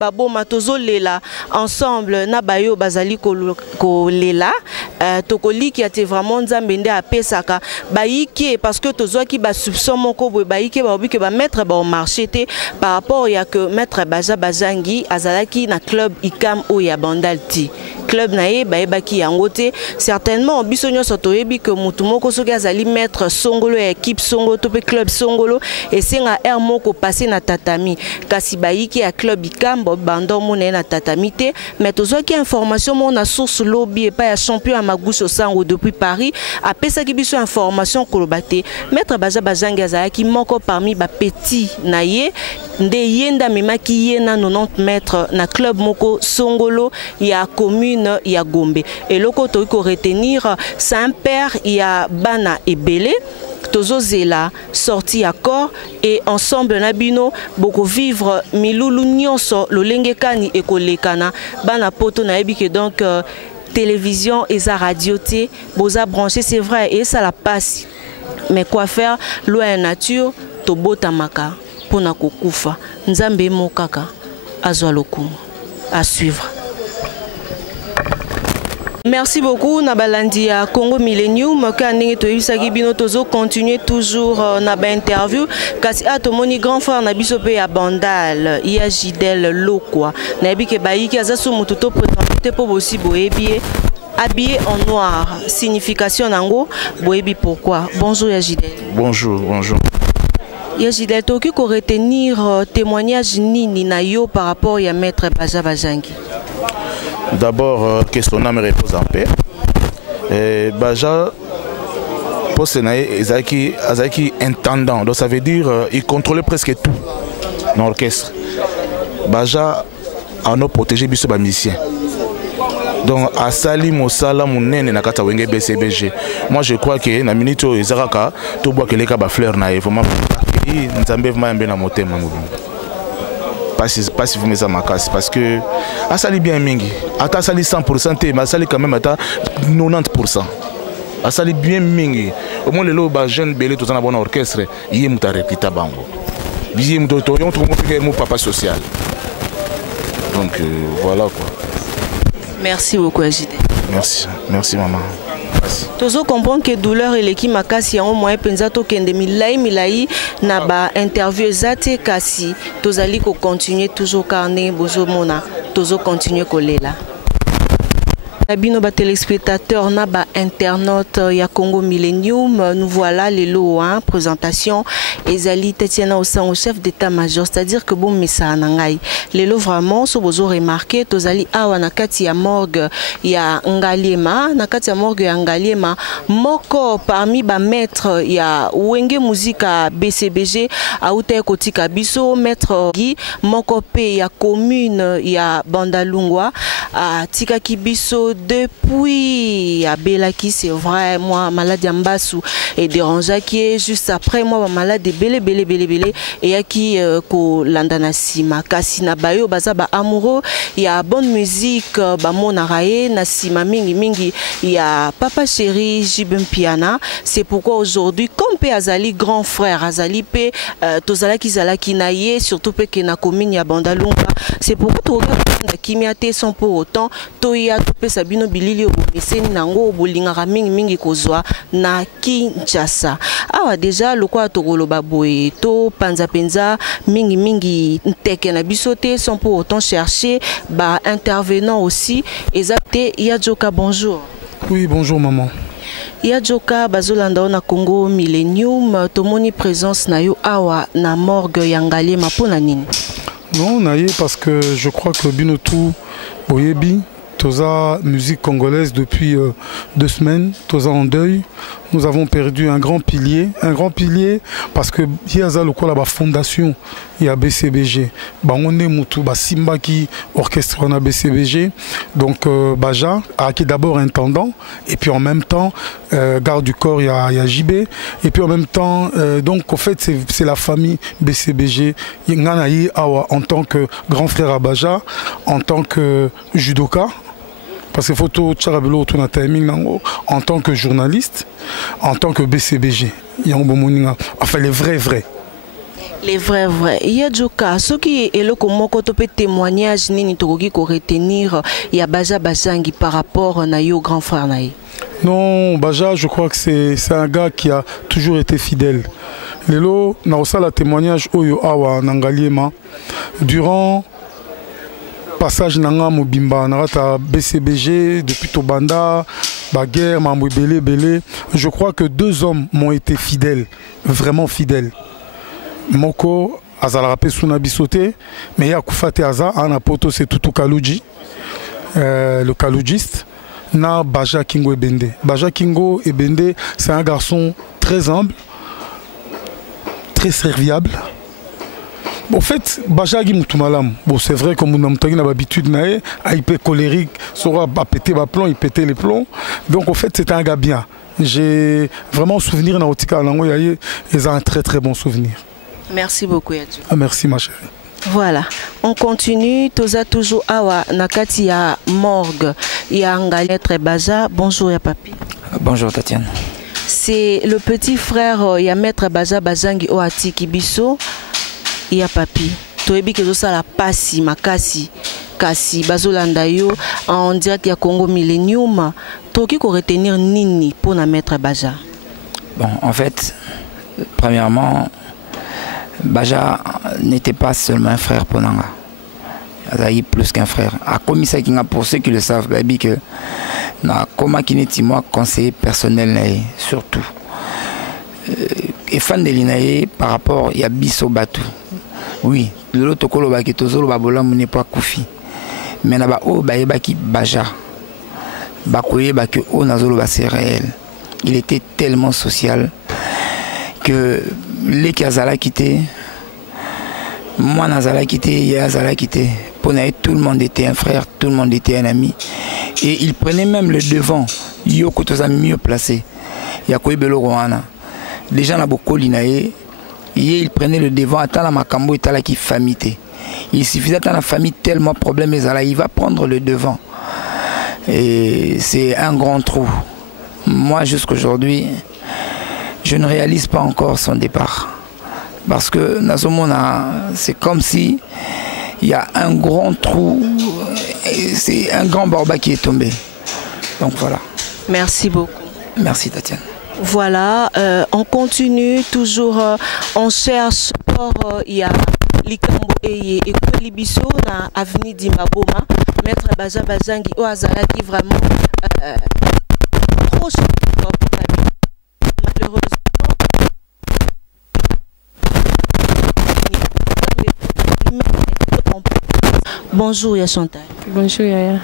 Baboma tozo lela ensemble na bayo bazali ko lela tokoli qui a été vraiment nzambende a pesaka baiki parce que tozo ki ba soupçon moko boy baiki ba obi que ba mettre ba au marché té par rapport ya que maître Baja Bazangi azalaki na club ICAM o ya Bandalti club nae baebaki yango te certainement biso nyonso toyebi que mutu moko soki azali maître songolo ya équipe songolo to pe club songolo et senga air moko passer na tatami kasi baiki ya club ICAM bando mona na tatami te mais tozo ki information mona source lobby et pas ya champion à Magoucho Sango depuis Paris a pesaki biso information kolobate maître Baja Bazangi azalaki moko parmi ba petit naye nde yenda memaki yena 90 mètres na club moko songolo ya commune ya Gombe et loko to ko retenir c'est un père ya bana ebele tozo zela sorti accord et ensemble nabino boko vivre milulu nyonso lolenge kani ekolekana bana poto na yebi que donc télévision et sa radio té boza branché c'est vrai et ça la passe mais quoi faire loin nature to botamaka pona kokufa nzambe mokaka azwa lokumu à suivre. Merci beaucoup Nabalandi à Congo Millennium kaningi to yisaki bino tozo continuer toujours na ba interview kasi atomoni grand frère na biso pe ya Bandal ya Jidel Lokwa na bi ke bayiki azaso mutu to présenter po bosi boyebi habillé en noir signification nango boyebi pourquoi. Bonjour ya Jidel. Bonjour, bonjour. Ya Jidel toki ko retenir témoignage nini na yo par rapport ya maître Baja Bazangi. D'abord, que son âme repose en paix. Baja, pour Sénaï, Azaki intendant. Donc ça veut dire qu'il contrôlait presque tout dans l'orchestre. Baja a nous protégé biso ba musicien. Donc à Sali Mosala Mounene na kata wenge BCBG. Moi je crois que na minute ezaraka to bois que les ka ba fleur na vraiment nzambe vraiment bien na motema mo. Pas si vous mettez ma casse parce que à sali bien mingi à sali 100% mais à sali quand même à 90%. À sali bien mingi au moins les lots jeunes belé tout en bon orchestre y est mutare kita bango. Bié muto yon tout mon papa social. Donc voilà quoi. Merci beaucoup Agide. Merci maman. Tozo comprendre que douleur et l'équipe makasi en moyen penza to kende milai na ba interview zate kasi tozali ko continuer toujours carnet bozo mona tozo continuer kolela. Bino ba téléspectateurs na ba internaute ya Congo Millennium nous voilà les lots hein présentation ezali Tetiana Osango chef d'état-major c'est-à-dire que bon messa nangai les lots vraiment so bozo remarquer tozali awa na kati ya morgue ya Ngaliema na kati ya morgue ya Ngaliema moko parmi ba maître ya wenge muzika BCBG auta kotika biso maître Guy moko pe ya commune ya Bandalungwa tika kibiso depuis Abelaki c'est vrai moi malade Ambassou et dérangeant qui est juste après moi malade belé et qui ko landana sima kasi na bayo baza ba amoureux il y a bonne musique ba mona raé na sima mingi il y a papa chéri Jibem Piana c'est pourquoi aujourd'hui comme pe azali grand frère azali pe tozala kizalaki na ye surtout pe ke na commune ya Bandalunga c'est pourquoi to regarde kimiate sans pour autant toya to pe sabino bilili obeseni nango bolingaka mingi kozwa na Kinshasa awa déjà lokwa tokoloba boye to panza penza mingi nteke na bisote sans pour autant chercher ba intervenant aussi exacté Yadjoka bonjour. Oui bonjour maman. Yadjoka bazolanda na Congo Millennium tomoni présence na yo awa na morgue ya Ngaliema pona nini? Non naye parce que je crois que binotou boyebi Toza musique congolaise depuis 2 semaines, Toza en deuil. Nous avons perdu un grand pilier parce que Yaza Loko la fondation il y a BCBG. On est mutu Simba qui orchestre on a BCBG. Donc Baja qui est d'abord intendant et puis en même temps garde du corps il y a JB et puis en même temps donc en fait c'est la famille BCBG. Nganayi Awa en tant que grand frère à Baja, en tant que judoka. Parce que photo Tcharabelo tout na timing en tant que journaliste, en tant que BCBG, enfin les vrais. Les vrais. Il y a Djoka, ce qui est le komoko to peut témoignage ni tokoki ko retenir il y a Baja Bazangi par rapport na yo grand frère naï. Non, Baja, je crois que c'est un gars qui a toujours été fidèle. Lelo na osala témoignage oyo awa nangaliema durant passage nanga mobimba narata BCBG depuis Tobanda, Baguerre, Mambo Belé. Je crois que 2 hommes m'ont été fidèles, vraiment fidèles. Moko azalarape suna bisote, mais ya kufate aza ana poto c'est Tutu Kaluji, le Kalujiste, na Baja Kingo Ebende. Baja Kingo Ebende, c'est un garçon très humble, très serviable. En fait, Baja Gimoutumalam, bon, c'est vrai que mon amtagi n'a pas l'habitude, il peut colérique, saura péter les plombs, il pétait les plombs. Donc en fait, c'est un gars bien. J'ai vraiment souvenir dans Otika Lango Yaye, ils ont un très bon souvenir. Merci beaucoup Yadjo. Ah, merci ma chérie. Voilà, on continue. Toza toujours awa nakati ya morgue. Ya Ngaletre Baja. Bonjour ya papi. Bonjour Tatiane. C'est le petit frère ya maître Baja Bazangi Oati Kibiso. Ya papi. Toebi kezo sala pasi makasi. Kasi bazolanda yo en direct ya Congo Millennium. Toki ko retenir nini pour na maître Baja. Bon, en fait, premièrement, Baja n'était pas seulement un frère pour Nanga. Il a plus qu'un frère. A commis ça pour ceux qui le savent, baby, que na koma kineti moi conseiller personnel surtout. Et fan de l'inaye par rapport il y a biso batu. Oui, l'autre kolo ba ki tozolo ba bola mune pas koufi. Mais na ba o ba yeba ki Baja. Ba koye ba que o nazolo ba c'est réel. Il était tellement social que les Kazala quitté, moi Nazala quitté, Yazala quitté. Pour nous, tout le monde était un frère, tout le monde était un ami. Et il prenait même le devant. Yoko Toza mieux placé. Yakoy Belo Roana. Les gens n'ont beaucoup l'inaé. Il prenait le devant. Attends la Makambo et la qui famité. Il suffisait d'attendre la famille tellement problème. Il va prendre le devant. Et c'est un grand trou. Moi, jusqu'aujourd'hui, je ne réalise pas encore son départ. Parce que Nazomona, c'est comme si il y a un grand trou, c'est un grand barba qui est tombé. Donc voilà. Merci beaucoup. Merci Tatiane. Voilà, on continue toujours, on cherche pour il y a Likambo et Kolibiso na avenue Dimbaboma, maître Baja Bazangi au Azala qui vraiment trop malheureusement. Bonjour ya Chantal. Bonjour Yaya.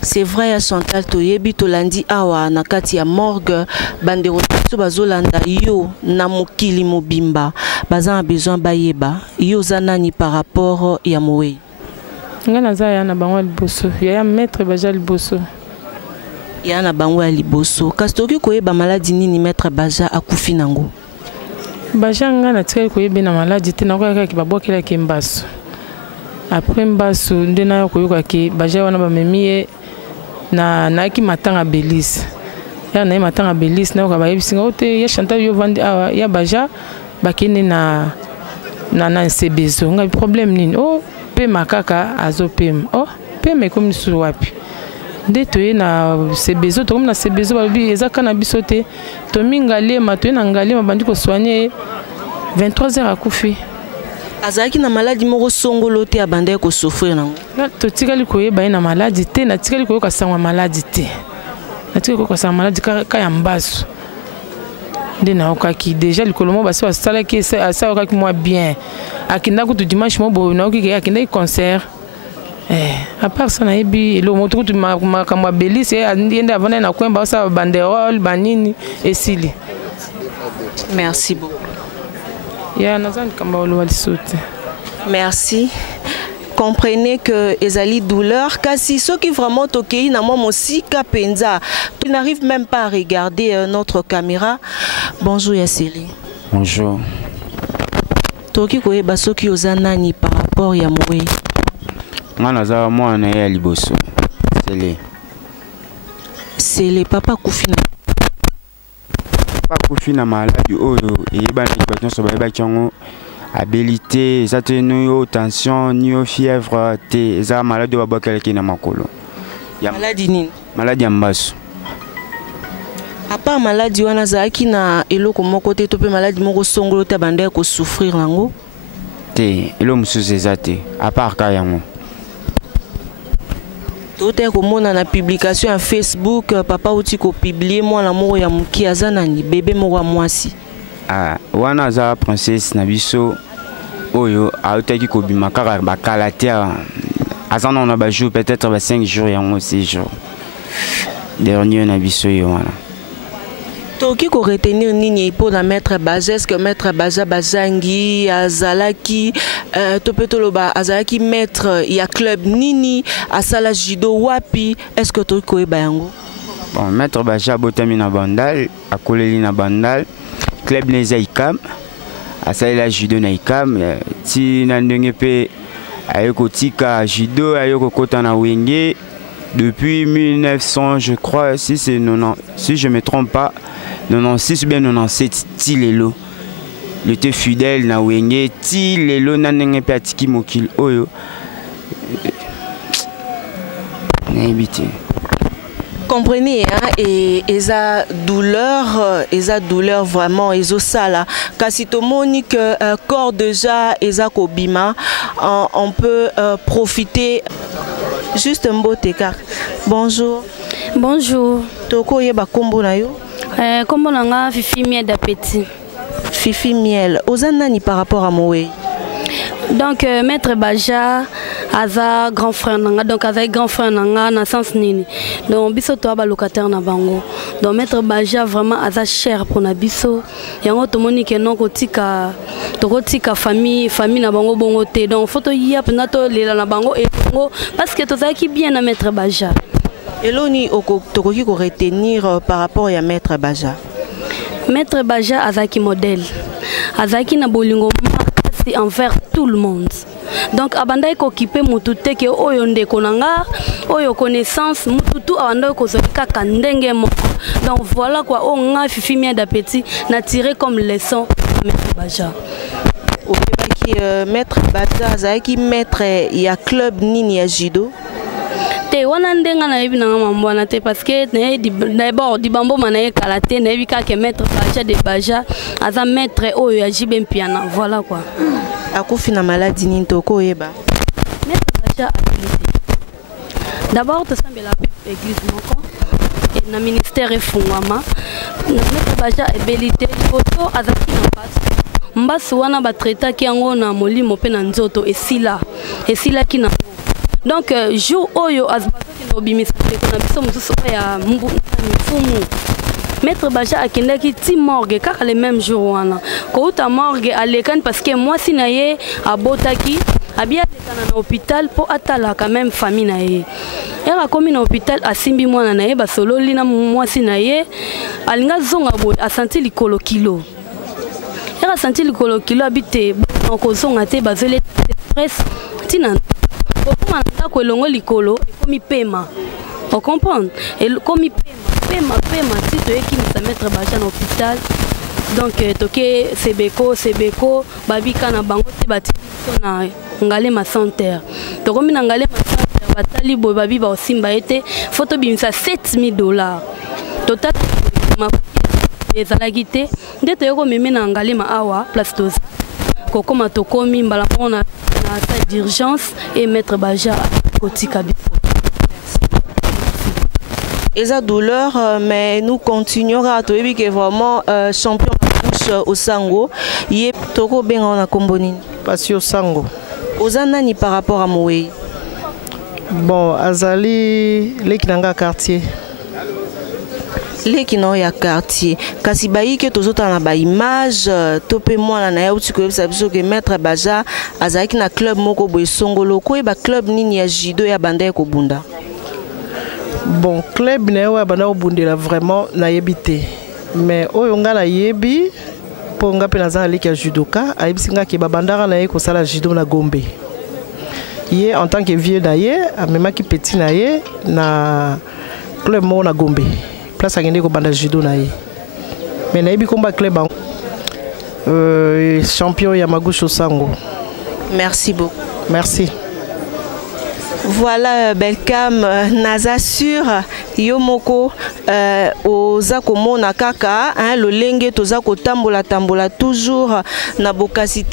C'est vrai ya Chantal toyebi tolandi awa na kati ya morgue bandero to bazolanda yo na mokili mobimba baza besoin bayeba yo zanani par rapport ya mowe. Ngana za ya na bango liboso ya maître Baja liboso. Ya na bango ya liboso kasi toki koyeba maladie nini maître Baja akufi nango. Baja ngana tika koyeba na maladie te na kwa ki babokela ki mbaso. Après mbaso ndena yo koyoka ki Baja wana bamemie na ki matanga Belize. Ya na matanga Belize na ko bayebisinga ote ya Chantal yo vandi awa ya Baja bakene na nsebezo nga problème nini oh pe makaka azopem oh pe me comme sur wapi nde toye na sebezo to comme na sebezo balobi ezaka na biso te to mingalema toye na ngalema bandi ko soigner 23h akufi azaki na maladie moko songolo te abanda ko souffrir nango to tikali koyeba na maladie te na tikali koyoka sangwa maladie te na tikali koyoka sangwa maladie ka ya mbaso nde na okaki déjà likolomo basi basala ki asa okaki moi bien akinda kutu dimanche mo bo na okiki akinda concert à part ça na ebi le moto kutu makamwa Belize ndiende avana na kwemba sa banderole banini esili. Merci beaucoup. Ya nazani kamba olo walisote. Merci. Comprenez que ezali douleur kasi ceux qui vraiment tokei na moi aussi kapenza tu n'arrives même pas à regarder notre caméra. Bonjour Yasseli. Bonjour. Toki koyeba soki ozanani par rapport ya mowe. Ngana za mwana ya liboso. C'est les papa kufina. Papa kufina maladie oyo eyeba ni question so bayeba chango Habilité, ça te nous tension, ni fièvre, te ça malade de baba quelqu'un na makolo. Maladie nini? Maladie ya mbaso. À part maladie wana zaki na eloko moko te to pe maladie moko songolo ta bande ko souffrir nango. Te, elo mususu ezate, à part ka yango. Tout est comme na publication à Facebook, papa outi ko publier moi la moko ya muki azanani bébé moko mwasi. Ah, wana za princesse na biso oyo autaki ko bima kaka ba kalatia. Azana on a ba jour peut-être ba 5 jours yango 6 jours. Dernier na biso yo wana. Toki ko retenir nini pour la maître Baja, est-ce que maître Baja Bazangi azalaki topetoloba azalaki maître ya club nini asala judo wapi, est-ce que toki ko ebayango? Bon, maître Baja botami na bandal, akoleli na bandal, club neza ikam, asala judo na ikam, ti na ndenge pe ayoko tika judo ayoko kota na wenge depuis 1900 je crois, si c'est 90, si je me trompe pas 96 ou bien 97 ti lelo il était fidèle na wenge ti lelo na ndenge pe atiki mokili oyo na ebiti. Comprenez, hein, et esa douleur vraiment, ezo sala. Kasi tomoni que corps déjà esa kobima, on peut profiter juste un beau écart. Bonjour. Bonjour. Toko yeba kombo na yo? Kombo na nga Fifi Miel d'Appétit. Fifi Miel. Ozanani par rapport à Moé? Donc maître Baja aza grand frère nanga, donc aza grand frère nanga na sens nini. Donc biso to ba locataire na bango. Donc maître Baja vraiment aza cher pour na biso. Yango to moni ke non kotika famille na bango bongo te. Donc photo ya pena to lela na bango et bongo parce que to za ki bien na maître Baja. Eloni tokoki ko retenir par rapport à maître Baja. Maître Baja azaki modèle. Azaki na bolingo envers tout le monde. Donc abanda occupé mutute ke oyo ndeko nanga oyo connaissance mututu abanda ko kaka ndenge moko. Donc voilà quoi on a Fifi Miel d'Appétit na tiré comme leçon maître Baja. Qui maître Baja azaki maître ya club nini ya judo? Te wana ndenga na yebi na mambo na te parce que d'abord di bambo manaye kalaté na yebi ka ke maître Baja de Baja aza maître oyo ya jibe piana, voilà quoi. Akufi na maladie nini toko yeba? Maître Baja d'abord to sambela église moko et na ministère efungwama maître Baja ébélité photo azaki na passe mbasu wana ba traita ki yango na molimo pe na nzoto esila ki na. Donc jour oyo azbasoki na obimisa na biso mususu ya mifumu maître Baja akendaki ti morgue kaka le même jour wana kouta morgue alekani parce que moi si na ye abotaki abia lekana na hôpital po atala quand même famille na ye era komi na hôpital asimbi mwana na ye basololi na mwasi na ye alinga zonga boy asanti likolo kilo era santi likolo kilo abite ko zonga te bazele stress tina comment ndako elongo likolo ekomi pema on comprend ekomi pema tito ekinisa maître Baja na hôpital donc toke sebeko babika na bango ti bati na Ngalema Center tokomi na Ngalema Center batali boy babi ba osimba ete photo bimisa $7,000 total ezalaki te nde toyoko meme na Ngalema awa place toza kokoma tokomi mbala mona na salle d'urgence et maître Baja kotika biso. Esa douleur mais nous continuerons à trouver que vraiment champion couche au sango yé toko benga na komboni passi au sango ozanani par rapport à Moé. Bon azali lekinanga quartier leki na ya quartier kasi bayi ke tozota na ba image topé mwana na ya uti ko yebisa biso ke maître Baja azalaki na club moko boye songolo ko ba club nini ya judo ya banda ko bunda. Bon club na ya banda ko bundela vraiment na yebité mais oyo nga na yebi po nga pe nazala leki ya judoka ayebisinga ke babandaka na ye ko sala judo na Gombe ye en tant que vieux na ye amemaki petit na ye na club moko na Gombe place agende ko banda judo na ye mais na yebi komba club champion Yamaguchi Sango. Merci beaucoup. Merci. Voilà Belkam naza sur Yomoko oza komona kaka le lenge toza kotambola tambola toujours na bokasi